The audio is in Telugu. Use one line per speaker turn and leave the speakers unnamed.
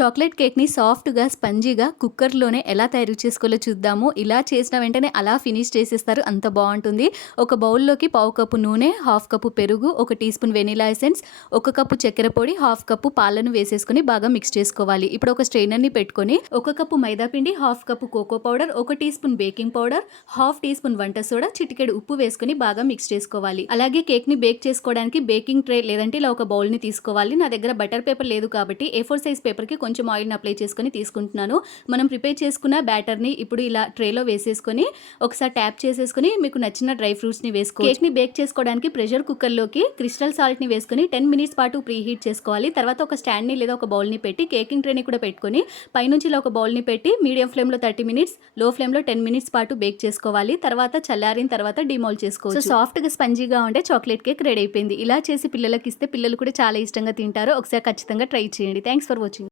చాక్లెట్ కేక్ని సాఫ్ట్గా స్పంజీగా కుక్కర్లోనే ఎలా తయారు చేసుకోవాలో చూద్దాము. ఇలా చేసిన వెంటనే అలా ఫినిష్ చేసేస్తారు. అంత బాగుంటుంది. ఒక బౌల్లోకి పావు కప్పు నూనె హాఫ్ కప్పు పెరుగు ఒక టీ స్పూన్ వెనిలా ఎసెన్స్ ఒక కప్పు చక్కెర పొడి హాఫ్ కప్పు పాలను వేసేసుకుని బాగా మిక్స్ చేసుకోవాలి. ఇప్పుడు ఒక స్ట్రైనర్ని పెట్టుకొని ఒక కప్పు మైదా పిండి హాఫ్ కప్పు కోకో పౌడర్ ఒక teaspoon baking powder half teaspoon వంట సోడా చిటికెడు ఉప్పు వేసుకుని బాగా మిక్స్ చేసుకోవాలి. అలాగే కేక్ని బేక్ చేసుకోవడానికి బేకింగ్ ట్రే లేదంటే ఇలా ఒక బౌల్ని తీసుకోవాలి. నా దగ్గర బటర్ పేపర్ లేదు కాబట్టి ఏ ఫోర్ సైజ్ పేపర్కి కొంచెం ఆయిల్ని అప్లై చేసుకొని తీసుకుంటున్నాను. మనం ప్రిపేర్ చేసుకున్న బ్యాటర్ని ఇప్పుడు ఇలా ట్రేలో వేసేసుకొని ఒకసారి ట్యాప్ చేసేసుకొని మీకు నచ్చిన డ్రై ఫ్రూట్స్ని వేసుకో కేక్ని బేక్ చేసుకోవడానికి ప్రెషర్ కుక్కర్లోకి క్రిస్టల్ సాల్ట్ని వేసుకొని టెన్ మినిట్స్ పాటు ప్రీ హీట్ చేసుకోవాలి. తర్వాత ఒక స్టాండ్ని లేదా ఒక బౌల్ని పెట్టి కేకింగ్ ట్రేని కూడా పెట్టుకొని పైనుంచి ఇలా ఒక బౌల్ని పెట్టి మీడియం ఫ్లేమ్లో థర్టీ మినిట్స్లో ఫ్లేమ్లో టెన్ మినిట్స్ పాటు బేక్ చేసుకోవాలి. తర్వాత చల్లారిన తర్వాత డిమోల్ చేసుకోవచ్చు. సాఫ్ట్గా స్పంజీగా ఉండే చాక్లెట్ కేక్ రెడీ అయిపోయింది. ఇలా చేసి పిల్లలకి ఇస్తే పిల్లలు కూడా చాలా ఇష్టంగా తింటారు. ఒకసారి ఖచ్చితంగా ట్రై చేయండి. Thanks for watching.